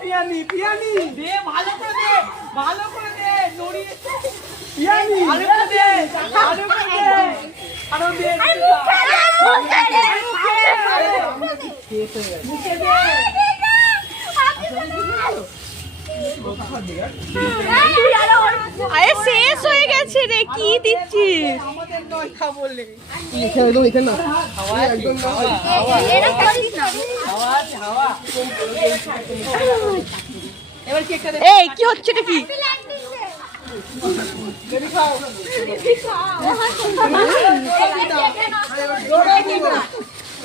পিয়ানি পিয়ানি দে, ভালো করে দে, ভালো করে দে, নড়ি পিয়ানি ভালো করে দে, ভালো করে দে, আরো দে, মুখে দে। আরে শেষ হয়ে গেছে রে, কি দিচ্ছিস? আমাদের নয় খা বলে হাওয়া এবার কেকটা দে। এই কি হচ্ছে এটা? কি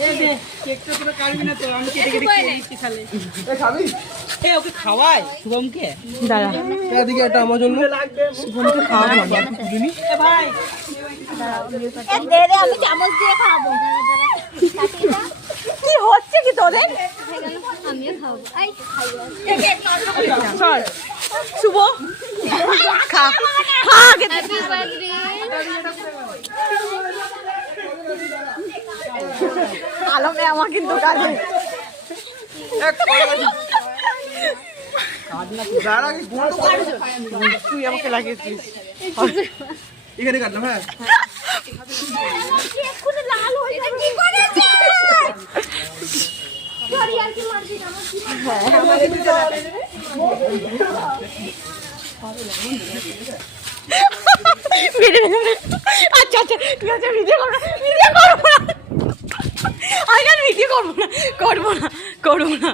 এই দে, কেকটা তোরা কাটবি না তো, আমি কেটে কেটে খেয়ে নিচ্ছি খালি। এই ওকে খাওয়াই শুভমকে। দাঁড়া, এদিকে একটা আমার জন্য শুভমকে খাওয়াবো আমি। এ ভাই আমি চামচ দিয়ে খাবো। কি হচ্ছে কি তোদের? আমিও খাবো। চল শুভ, খা খা আগে। Happy birthday. আলমে আমার কিন্তু কাজে তুই আমাকে লাগিয়েছিস। এখানে কাটলাম। হ্যাঁ এক্ষুনি লাল হয়ে যাবে। কি করেছে? সরি আর কি মারবি না, আমার কি আচ্ছা আচ্ছা ঠিক আছে, ভিডিও করবো না, ভিডিও করবো না, আমি ভিডিও করবো না, করবো না, করবো না।